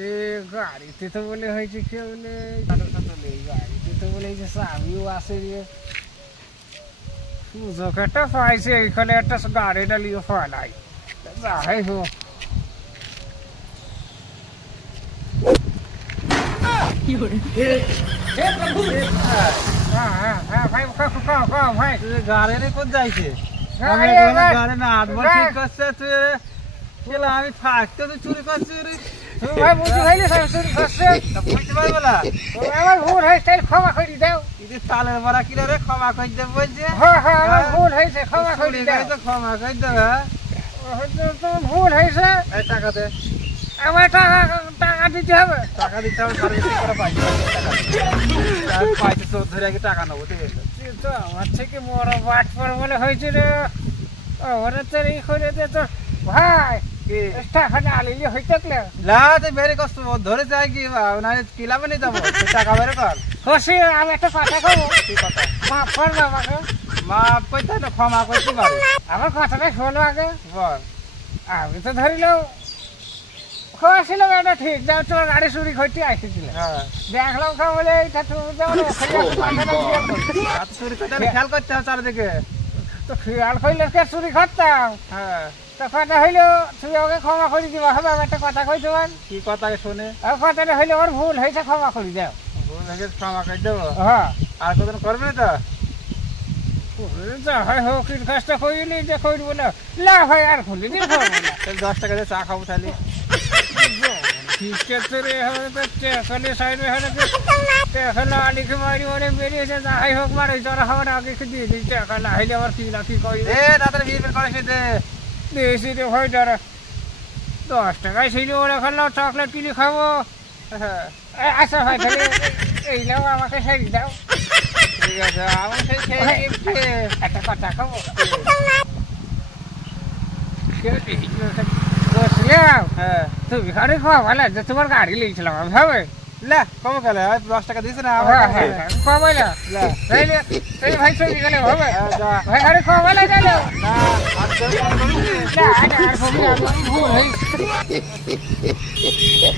রে গাড়িতে তো বলে হয়েছে কে বলে গাড়িতে তো বলে চাবিও আসে রে সুযোগ একটা পাইছে এইখানে একটা গাড়িটা নিয়ে ফেলাই যাই হোক ভাই গাড়ি কোন যাইছে গাড়ি না আটবার ঠিক করছে তুই আমি থাকতে তুই চুরি করছিস ভাই বুঝি ভাইলে চুরি করছে বুঝতে পারবো না আমার ভুল হয়েছে ক্ষমা করে দাও তালের বড়া কিনা রে ক্ষমা করে দেব বলছে হ্যাঁ আমার ভুল হয়েছে ক্ষমা করে দাও ক্ষমা করে দেবে তোমার ভুল হয়েছে এই টাকা দে আমার টাকা দিতে হবে টাকা দিতে হবে সার্ভিসিং করে পাইছে তোর ধরে আগে টাকা নেবো ঠিক আছে তো আমার থেকে বড় বাট পর বলে হয়েছে রে ওরা তো এই করে দে তো ভাই টাকাটা আলিলে হয়ে থাকলে না তুই বেরে কষ্ট ধরে যাই কি না কিলাবে নিয়ে যাবো টাকা বের কর খুশি আমি একটা কথা কব কি কথা মাফ কর না আমাকে মাফ করতে না ক্ষমা করতে পারি আমার কথাটা শোনো আগে বল আমি তো ধরিল খুঁজছিলাম এটা ঠিক যাও তোর গাড়ি চুরি করতে আসছিল হ্যাঁ দেখলাম খা বলে এইটা তুমি যেমন চুরি করতে খেয়াল করতে হবে চারিদিকে তো খেয়াল করলে কে চুরি করতাম হ্যাঁ তো কথা হইলো তুই ওকে ক্ষমা করে দিবা হবে আমি একটা কথা কই তোমার কি কথা শুনে আর কথাটা হইলে ওর ভুল হয়েছে ক্ষমা করে দাও ভুল হয়ে গেছে ক্ষমা করে দেবো হ্যাঁ আর কোদিন করবে না তো হয় হোক কাজটা করিনি যে করবো না লা ভাই আর খুলি দিন খাবো না 10 টাকা দিয়ে চা খাবো তাহলে ঠিক আছে রে হবে তো টেকালে সাইড হলে টেকালে আলিকে মারি ওরে বেরিয়েছে যাই হোক মারে জ্বর হওয়ার আগে দিয়ে দিই টাকা না হইলে আবার কি না কি করি এ দাদার বিল করে দে দিয়েছি রে ভাই ডরা 10 টাকায় ছিল ওরা খালো চকলেট কিনে খাবো আচ্ছা ভাই তাহলে এই নাও আমাকে সেই দাও ঠিক আছে আমার সেই একটা কথা খাবো হ্যাঁ তুমি গাড়ি খাওয়া ভালো যে তোমার গাড়ি লিয়েছিলাম আমি ভাবে লে কম গেলে 10 টাকা দিছ না কবে না ভাই চলে গেলে হবে ভাই গাড়ি খাওয়া ভালো গেল না আর